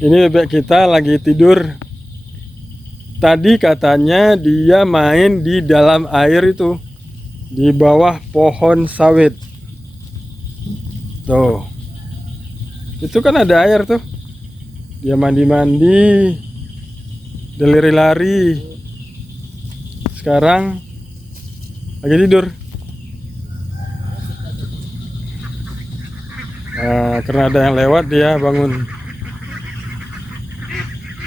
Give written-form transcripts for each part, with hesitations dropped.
Ini bebek kita lagi tidur. Tadi katanya dia main di dalam air itu, di bawah pohon sawit. Tuh, itu kan ada air tuh. Dia mandi-mandi, dia lari-lari. Sekarang lagi tidur. Nah, karena ada yang lewat dia bangun.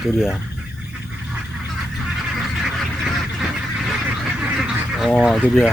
Itu dia. Oh, itu dia.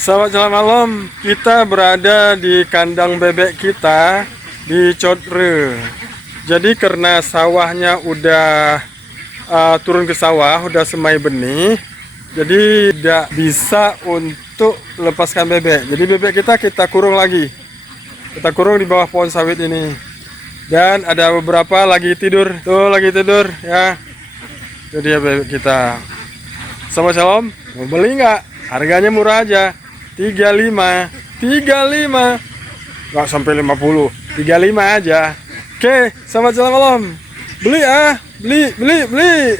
Selamat malam, kita berada di kandang bebek kita di Codre. Jadi karena sawahnya udah turun ke sawah, udah semai benih, jadi tidak bisa untuk lepaskan bebek. Jadi bebek kita kurung lagi. Kita kurung di bawah pohon sawit ini. Dan ada beberapa lagi tidur. Tuh lagi tidur ya. Itu dia bebek kita. Shalom, mau beli nggak? Harganya murah aja. 35 nggak sampai 50, 35 aja. Oke, selamat malam. Beli beli.